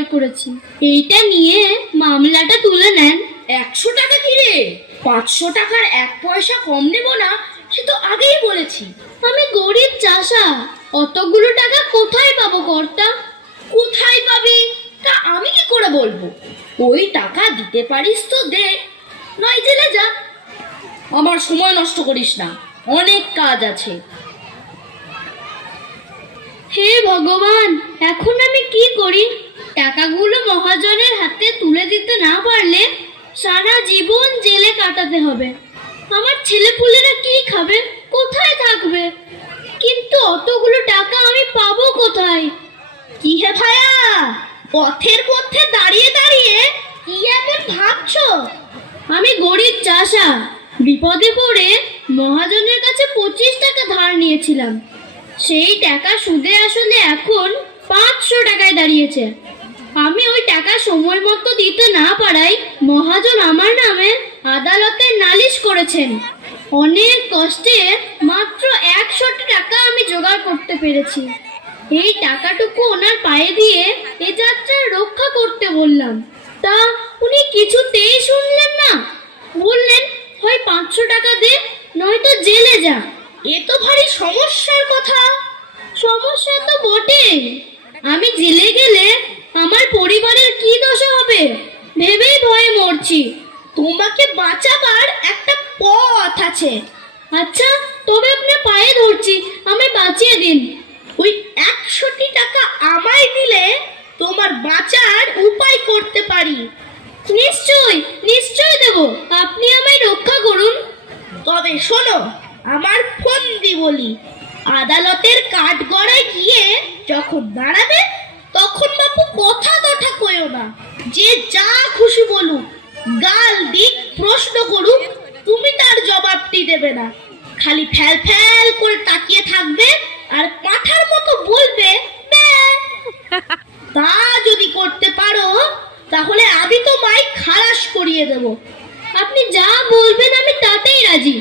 জোগাড় করেছি, এইটা নিয়ে মামলাটা তুলে নেন। 100 টাকা কি রে? 500 টাকার 1 পয়সা কম নেব না, সে তো আগেই বলেছি। আমি গরিব চাষা, অতগুলো টাকা কোথায় পাবো কর্তা? কোথায় পাবি তা আমি কি করে বলবো? ওই টাকা দিতে পারিস তো দে, নয় জেলে যা। আমার সময় নষ্ট করিস না, অনেক কাজ আছে। হে ভগবান, এখন আমি কি করি? টাকাগুলো মহাজনের হাতে তুলে দিতে না পারলে সারা জীবন জেলে কাটাতে হবে। আমার ছেলেপুলেরা কি খাবে, কোথায় থাকবে? কিন্তু অতগুলো টাকা আমি পাবো কোথায়? কি হে ভায়া, পথের মধ্যে দাঁড়িয়ে দাঁড়িয়ে কি এমন ভাবছো? আমি গরিব চাষা, বিপদে পড়ে মহাজনের কাছে 25 টাকা ধার নিয়েছিলাম। সেই টাকা সুদে আসলে এখন 500 টাকায় দাঁড়িয়েছে। আমি ওই টাকা সময় মতো দিতে না পারায় মহাজন আমার নামে আদালতে নালিশ করেছেন। অনেক কষ্টে মাত্র 100 টাকা আমি জোগাড় করতে পেরেছি। এই টাকাটুকু ওনার পায়ে দিয়ে এ যাত্রা রক্ষা করতে বললাম, তা উনি কিছুতেই শুনলেন না। বললেন, হয় 500 টাকা দে, নয়তো জেলে যা। এ তো ভারী সমস্যার কথা। সমস্যা তো বটেই। আমি জেলে গেলে আমার পরিবারের কি দশা হবে ভেবেই ভয়ে মরছি। তোমাকে বাঁচাবার একটা পথ আছে। আচ্ছা, তবে আপনার পায়ে ধরছি, আমায় বাঁচিয়ে দিন। ওই 100 টাকা আমায় দিলে তোমার বাঁচার উপায় করতে পারি। নিশ্চয় নিশ্চয় দেব, আপনি আমায় রক্ষা করুন। তবে শোনো, আমার ফন্দি বলি, আদালতের কাঠগড়ায় গিয়ে যখন দাঁড়াবে তখন বাপু কথা তথা কইও না। যে যা খুশি বলুক, গাল দিক, প্রশ্ন করুক, তুমি তার জবাবটি দেবে না। খালি ফ্যাল ফ্যাল করে তাকিয়ে থাকবে আর পাঁঠার মতো বলবে ব্যাঁ। তা যদি করতে পারো তাহলে আমি তোমায় খালাস করিয়ে দেব। আপনি যা বলবেন আমি তাতেই রাজি।